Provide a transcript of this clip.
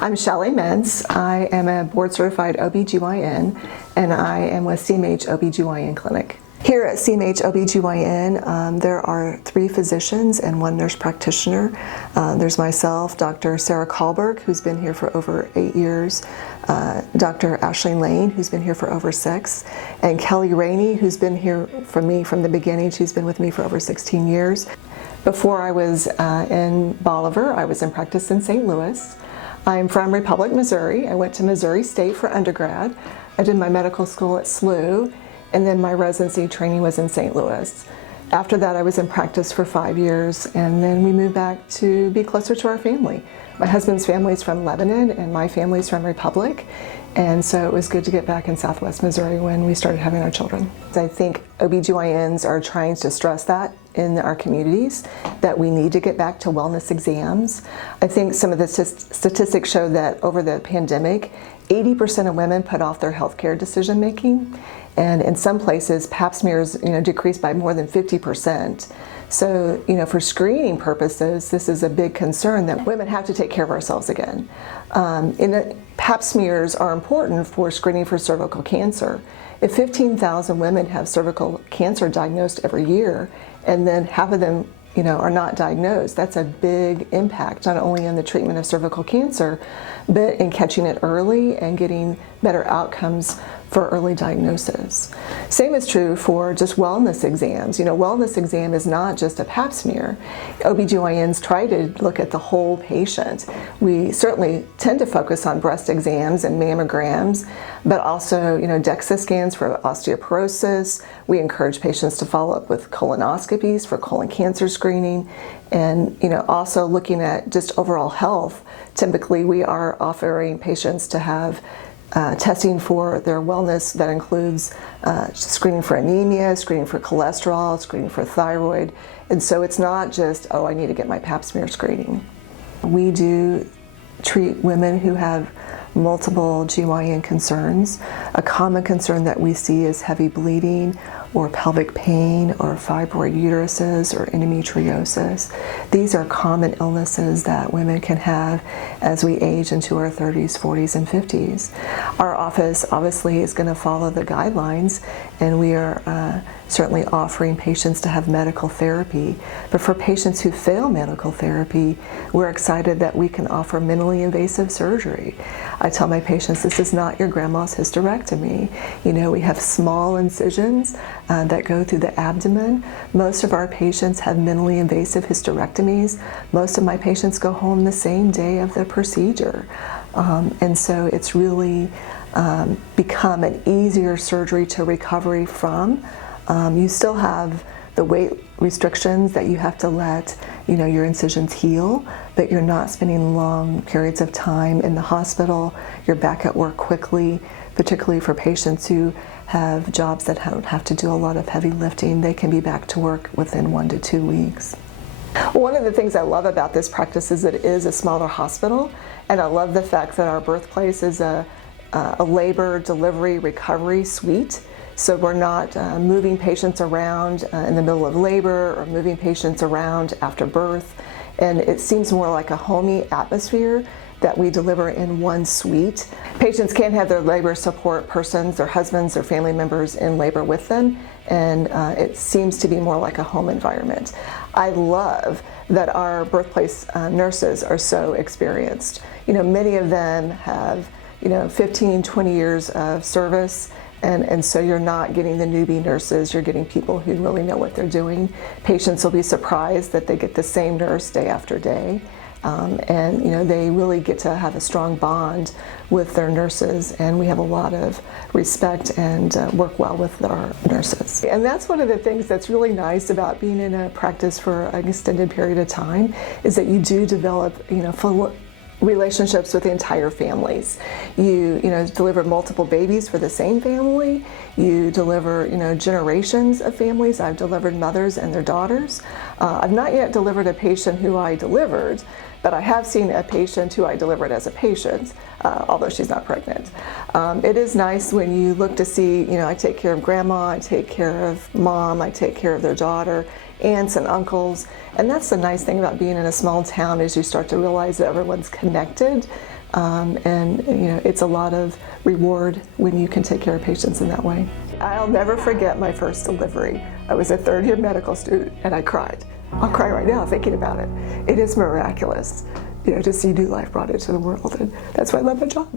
I'm Shelly Meents. I am a board-certified OB/GYN, and I am with CMH OB/GYN Clinic. Here at CMH OB/GYN, there are 3 physicians and 1 nurse practitioner. There's myself, Dr. Sarah Kahlberg, who's been here for over 8 years, Dr. Ashley Lane, who's been here for over 6, and Kelly Rainey, who's been here for me from the beginning. She's been with me for over 16 years. Before I was in Bolivar, I was in practice in St. Louis. I'm from Republic, Missouri. I went to Missouri State for undergrad. I did my medical school at SLU, and then my residency training was in St. Louis. After that, I was in practice for 5 years, and then we moved back to be closer to our family. My husband's family is from Lebanon, and my family is from Republic, and so it was good to get back in Southwest Missouri when we started having our children. I think OB/GYNs are trying to stress that in our communities, that we need to get back to wellness exams. I think some of the statistics show that over the pandemic, 80% of women put off their healthcare decision making, and in some places, Pap smears decreased by more than 50%. So, for screening purposes, this is a big concern that women have to take care of ourselves again. Pap smears are important for screening for cervical cancer. If 15,000 women have cervical cancer diagnosed every year, and then half of them are not diagnosed, that's a big impact, not only in the treatment of cervical cancer, but in catching it early and getting better outcomes for early diagnosis. Same is true for just wellness exams. Wellness exam is not just a Pap smear. OB/GYNs try to look at the whole patient. We certainly tend to focus on breast exams and mammograms, but also, DEXA scans for osteoporosis. We encourage patients to follow up with colonoscopies for colon cancer screening, and also looking at just overall health. Typically, we are offering patients to have testing for their wellness that includes screening for anemia, screening for cholesterol, screening for thyroid. And so it's not just, oh, I need to get my Pap smear screening. We do treat women who have multiple GYN concerns. A common concern that we see is heavy bleeding, or pelvic pain, or fibroid uteruses, or endometriosis. These are common illnesses that women can have as we age into our 30s, 40s, and 50s. Our office obviously is going to follow the guidelines, and we are certainly offering patients to have medical therapy. But for patients who fail medical therapy, we're excited that we can offer minimally invasive surgery. I tell my patients, this is not your grandma's hysterectomy. We have small incisions that go through the abdomen. Most of our patients have minimally invasive hysterectomies. Most of my patients go home the same day of the procedure. And so it's really become an easier surgery to recovery from. You still have the weight restrictions that you have to let your incisions heal, but you're not spending long periods of time in the hospital. You're back at work quickly, particularly for patients who have jobs that don't have to do a lot of heavy lifting. They can be back to work within 1 to 2 weeks. One of the things I love about this practice is that it is a smaller hospital, and I love the fact that our birth place is a labor, delivery, recovery suite. So we're not moving patients around in the middle of labor, or moving patients around after birth. And it seems more like a homey atmosphere that we deliver in one suite. Patients can have their labor support persons, their husbands, their family members in labor with them, and it seems to be more like a home environment. I love that our birthplace nurses are so experienced. Many of them have 15, 20 years of service. And so you're not getting the newbie nurses, you're getting people who really know what they're doing. Patients will be surprised that they get the same nurse day after day. And they really get to have a strong bond with their nurses, and we have a lot of respect and work well with our nurses. And that's one of the things that's really nice about being in a practice for an extended period of time, is that you do develop full relationships with entire families. You deliver multiple babies for the same family. You deliver generations of families. I've delivered mothers and their daughters. I've not yet delivered a patient who I delivered, but I have seen a patient who I delivered as a patient, although she's not pregnant. It is nice when you look to see, I take care of grandma, I take care of mom, I take care of their daughter, aunts and uncles. And that's the nice thing about being in a small town, is you start to realize that everyone's connected. and it's a lot of reward when you can take care of patients in that way. I'll never forget my first delivery. I was a third-year medical student and I cried. I'll cry right now thinking about it. It is miraculous, to see new life brought into the world, and that's why I love my job.